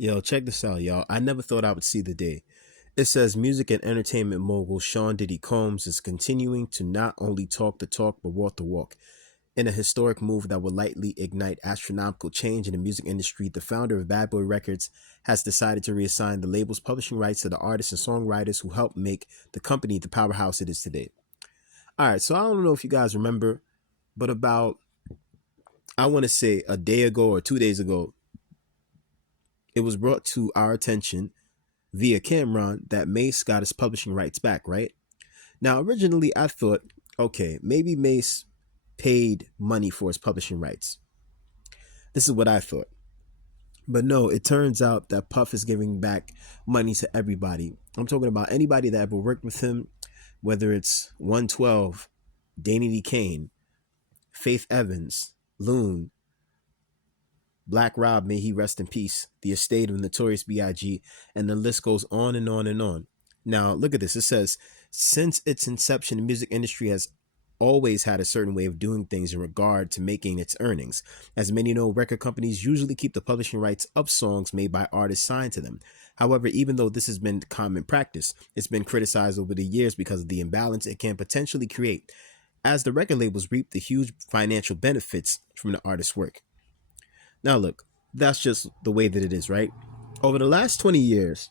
Yo, check this out, y'all. I never thought I would see the day. It says music and entertainment mogul Sean Diddy Combs is continuing to not only talk the talk but walk the walk. In a historic move that will likely ignite astronomical change in the music industry, the founder of Bad Boy Records has decided to reassign the label's publishing rights to the artists and songwriters who helped make the company the powerhouse it is today. All right, so I don't know if you guys remember, but about, I want to say a day ago or 2 days ago, it was brought to our attention via Cameron that Mace got his publishing rights back, right? Now, originally I thought, okay, maybe Mace paid money for his publishing rights. This is what I thought. But no, it turns out that Puff is giving back money to everybody. I'm talking about anybody that ever worked with him, whether it's 112, Danny D. Kane, Faith Evans, Loon, Black Rob, may he rest in peace, the estate of Notorious B.I.G., and the list goes on and on and on. Now, look at this. It says, since its inception, the music industry has always had a certain way of doing things in regard to making its earnings. As many know, record companies usually keep the publishing rights of songs made by artists signed to them. However, even though this has been common practice, it's been criticized over the years because of the imbalance it can potentially create, as the record labels reap the huge financial benefits from the artist's work. Now, look, that's just the way that it is, right? Over the last 20 years,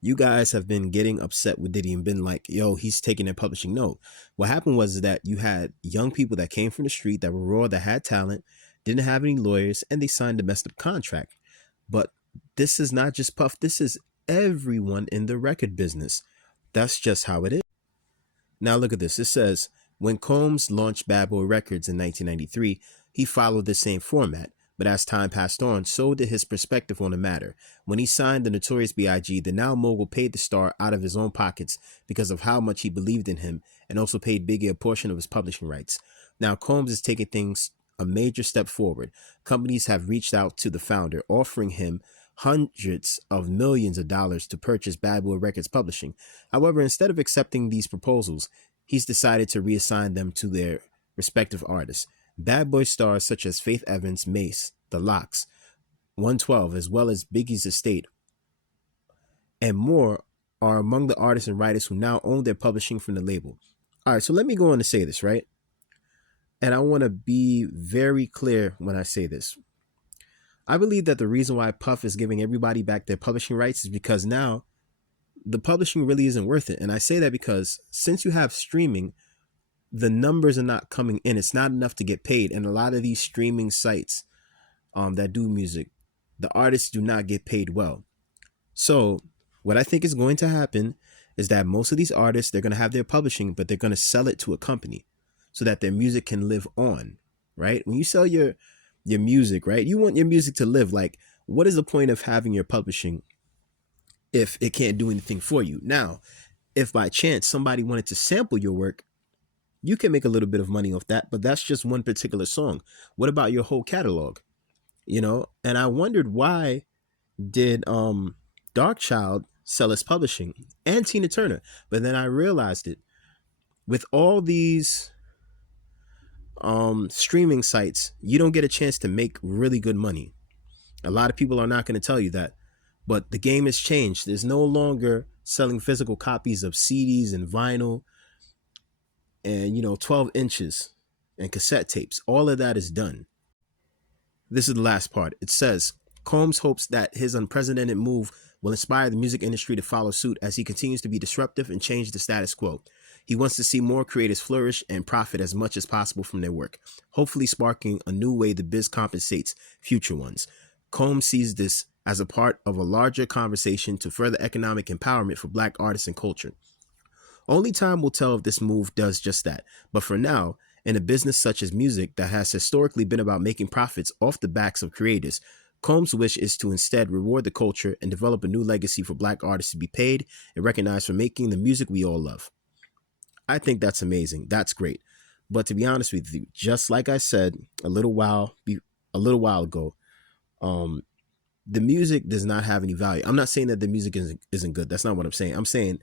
you guys have been getting upset with Diddy and been like, yo, he's taking their publishing. No. What happened was that you had young people that came from the street that were raw, that had talent, didn't have any lawyers, and they signed a messed up contract. But this is not just Puff. This is everyone in the record business. That's just how it is. Now look at this. It says, when Combs launched Bad Boy Records in 1993, he followed the same format. But as time passed on, so did his perspective on the matter. When he signed the Notorious B.I.G., the now mogul paid the star out of his own pockets because of how much he believed in him, and also paid Biggie a portion of his publishing rights. Now Combs is taking things a major step forward. Companies have reached out to the founder, offering him hundreds of millions of dollars to purchase Bad Boy Records publishing. However, instead of accepting these proposals, he's decided to reassign them to their respective artists. Bad Boy stars such as Faith Evans, Mace, The Lox, 112, as well as Biggie's estate, and more are among the artists and writers who now own their publishing from the label. All right, so let me go on to say this, right? And I want to be very clear when I say this. I believe that the reason why Puff is giving everybody back their publishing rights is because now the publishing really isn't worth it. And I say that because since you have streaming, the numbers are not coming in. It's not enough to get paid. And a lot of these streaming sites that do music, the artists do not get paid well. So what I think is going to happen is that most of these artists, they're going to have their publishing, but they're going to sell it to a company so that their music can live on, right? When you sell your music, right, you want your music to live. Like, what is the point of having your publishing if it can't do anything for you? Now, if by chance somebody wanted to sample your work, you can make a little bit of money off that, but that's just one particular song. What about your whole catalog? You know, and I wondered, why did Darkchild sell his publishing, and Tina Turner? But then I realized it. With all these streaming sites, you don't get a chance to make really good money. A lot of people are not going to tell you that, but the game has changed. There's no longer selling physical copies of CDs and vinyl and 12 inches and cassette tapes. All of that is done. This is the last part. It says, Combs hopes that his unprecedented move will inspire the music industry to follow suit as he continues to be disruptive and change the status quo. He wants to see more creators flourish and profit as much as possible from their work, hopefully sparking a new way the biz compensates future ones. Combs sees this as a part of a larger conversation to further economic empowerment for Black artists and culture. Only time will tell if this move does just that. But for now, in a business such as music that has historically been about making profits off the backs of creators, Combs' wish is to instead reward the culture and develop a new legacy for Black artists to be paid and recognized for making the music we all love. I think that's amazing. That's great. But to be honest with you, just like I said a little while ago, the music does not have any value. I'm not saying that the music isn't good. That's not what I'm saying. I'm saying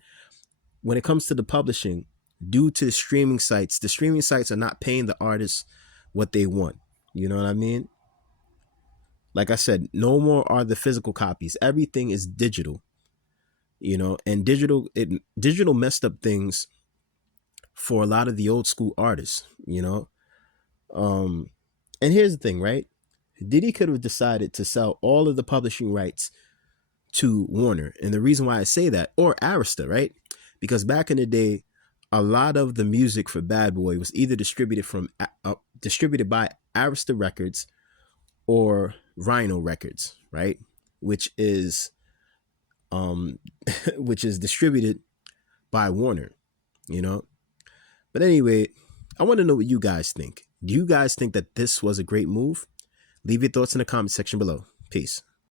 when it comes to the publishing, due to the streaming sites are not paying the artists what they want. You know what I mean? Like I said, no more are the physical copies. Everything is digital, and digital messed up things for a lot of the old school artists. Um, and here's the thing, right? Diddy could have decided to sell all of the publishing rights to Warner. And the reason why I say that, or Arista, right? Because back in the day, a lot of the music for Bad Boy was either distributed by Arista Records or Rhino Records, right? Which is um which is distributed by Warner, you know. But anyway, I want to know what you guys think. Do you guys think that this was a great move? Leave your thoughts in the comment section below. Peace.